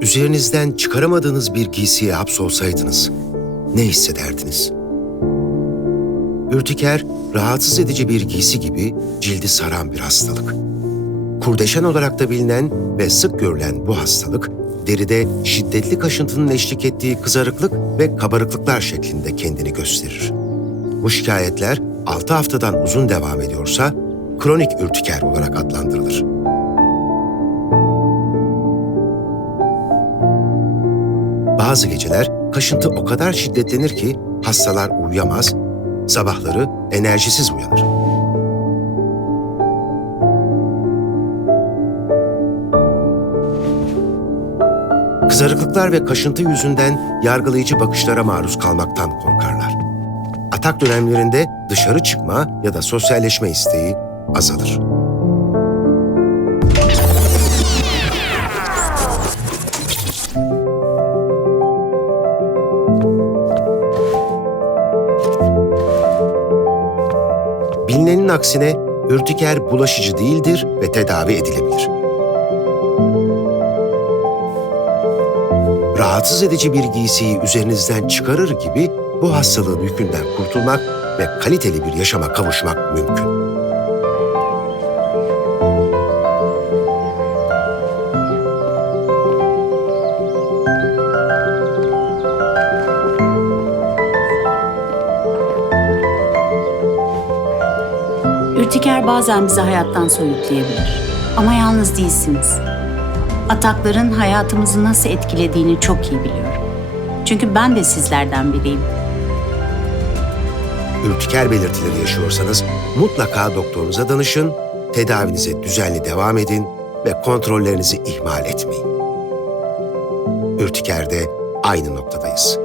Üzerinizden çıkaramadığınız bir giysiye hapsolsaydınız ne hissederdiniz? Ürtiker, rahatsız edici bir giysi gibi cildi saran bir hastalık. Kurdeşen olarak da bilinen ve sık görülen bu hastalık, deride şiddetli kaşıntının eşlik ettiği kızarıklık ve kabarıklıklar şeklinde kendini gösterir. Bu şikayetler 6 haftadan uzun devam ediyorsa kronik ürtiker olarak adlandırılır. Bazı geceler kaşıntı o kadar şiddetlenir ki hastalar uyuyamaz, sabahları enerjisiz uyanır. Kızarıklıklar ve kaşıntı yüzünden yargılayıcı bakışlara maruz kalmaktan korkarlar. Atak dönemlerinde dışarı çıkma ya da sosyalleşme isteği azalır. Bilinenin aksine ürtiker bulaşıcı değildir ve tedavi edilebilir. Rahatsız edici bir giysiyi üzerinizden çıkarır gibi bu hastalığın yükünden kurtulmak ve kaliteli bir yaşama kavuşmak mümkün. Ürtiker bazen bizi hayattan soyutlayabilir. Ama yalnız değilsiniz. Atakların hayatımızı nasıl etkilediğini çok iyi biliyorum. Çünkü ben de sizlerden biriyim. Ürtiker belirtileri yaşıyorsanız mutlaka doktorunuza danışın, tedavinize düzenli devam edin ve kontrollerinizi ihmal etmeyin. Ürtiker'de aynı noktadayız.